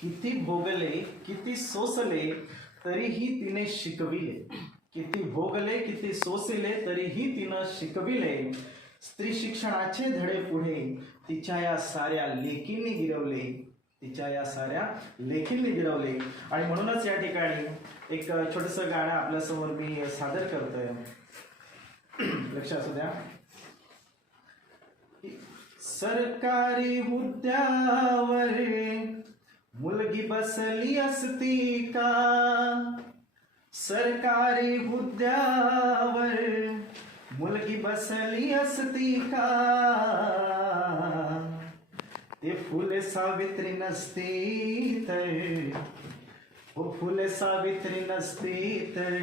किती भोगले किती सोसले तरीही तिने शिकविले. किती भोगले किती सोसले तरीही तिनं शिकविले. स्त्री शिक्षणाचे धडे पुढे. तिच्या या साऱ्या लेखींनी गिरवले. तिच्या या साऱ्या लेखींनी गिरवले. आणि म्हणूनच या ठिकाणी एक छोटस गाणं आपल्यासमोर मी सादर करतोय. लक्ष असू द्या. सरकारी मुद्द्यावर मुलगी बसली असती का? सरकारी हुद्द्यावर मुलगी बसली असती का? ते फुले सावित्री नसती तर हो ओ फुले सावित्री नसती तर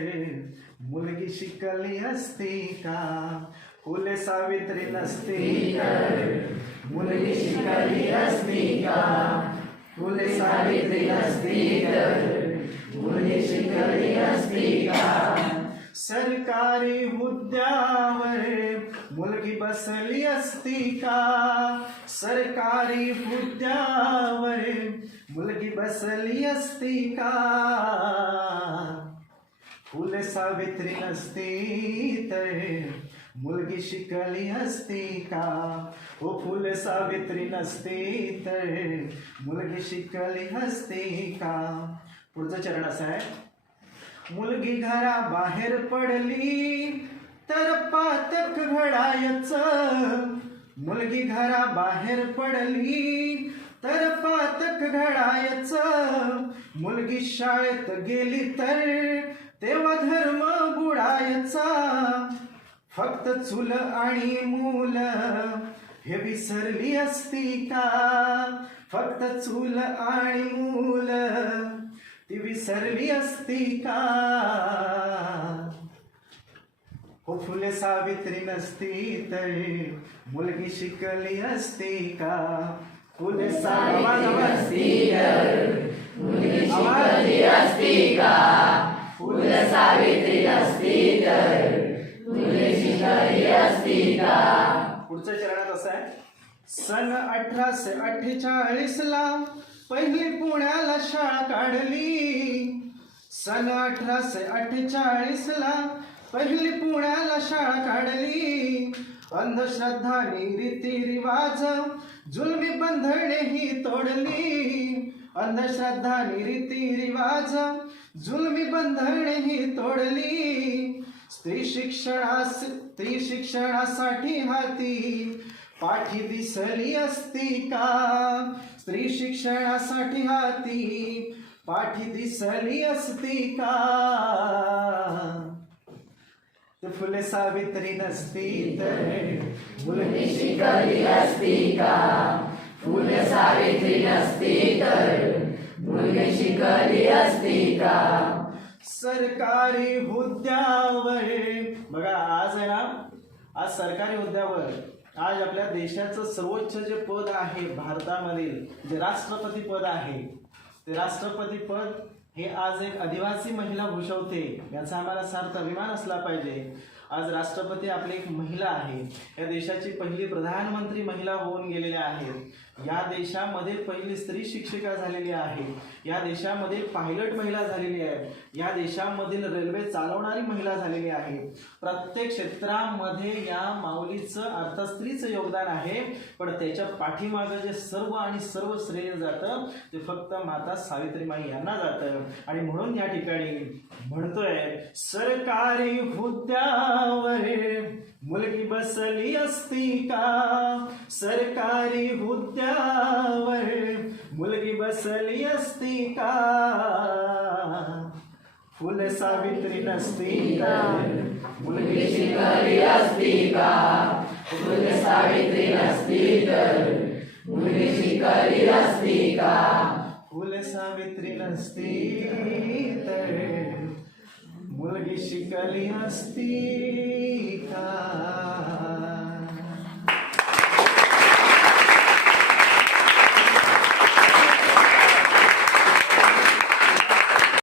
मुलगी शिकली असती का? फुले सावित्री नसती तर मुलगी शिकली असती का? फुले सावित्री नसती तर मुलगी शिकली असती का? सरकारी हुद्द्यावर मुलगी बसली असती का? सरकारी हुद्द्यावर मुलगी बसली असती का? फुले सावित्री नसती तर मुलगी शिकली असती का? ओ फुल सावित्री नसती तर. मुलगी शिकली असती का? पुढचं चरण असं आहे. मुलगी घरा बाहेर पडली तर पातक घडायच. मुलगी घरा बाहेर पडली तर पातक घडायच. मुलगी शाळेत गेली तर तेव्हा धर्म बुडायचा. फक्त चुल आणि मूल हे विसरली असती का? फक्त चूल आणि मूल ती विसरली असती का? हो फुले सावित्री नसती तर मुलगी शिकली असती का? फुले सावित्री पुढच्या चरणात असं आहे. सन अठराशे अठ्ठेचाळीस ला पहिली पुण्याला शाळा काढली. सन अठराशे अठ्ठेचाळीस ला पहिली पुण्याला शाळा काढली. अंधश्रद्धाने रीती रिवाज जुलमी बंधने ही तोडली. अंधश्रद्धाने रीती रिवाज जुलमी बंधने ही तोडली. स्त्री शिक्षणास स्त्री शिक्षणासाठी हाती पाठी दिसली असती का? स्त्री शिक्षणासाठी हाती पाठी दिसली असती का? फुले सावित्री नसती तर मुलगी शिकली असती का? फुले सावित्री नसती तर मुलगी शिकली असती का? सरकारी हुद्द्यावर. बघा आज आहे ना आज सरकारी हुद्द्यावर. आज आपल्या देशाचं सर्वोच्च जे पद आहे भारतामधील जे राष्ट्रपती पद आहे ते राष्ट्रपती पद हे आज एक आदिवासी महिला भूषवते. याचा आम्हाला सार्थ अभिमान असला पाहिजे. आज राष्ट्रपती आपली एक महिला आहे. या देशाची पहिली प्रधानमंत्री महिला होऊन गेलेल्या आहेत. या देशामध्ये पहिली स्त्री शिक्षिका झालेली आहे. या देशामध्ये पायलट महिला झालेली आहे. या देशामधील रेल्वे चालवणारी महिला झालेली आहे. प्रत्येक क्षेत्रामध्ये या माऊलीचं अर्थात स्त्रीचं योगदान आहे. पण त्याच्या पाठीमागं जे सर्व आणि सर्व श्रेय जातं ते फक्त माता सावित्रीमाई यांना जातं. आणि म्हणून या ठिकाणी म्हणतोय सरकारी हुद्द्यावर मुलगी बसली असती का? सरकारी हुद्द्यावर मुलगी बसली असती का? फुल सावित्री नसती का? मुलगी शिकारी असती का? फुल सावित्री नसती तर मुलगी शिकारी असती का? फुल सावित्री नसती तर. मुलगी शिकली असती का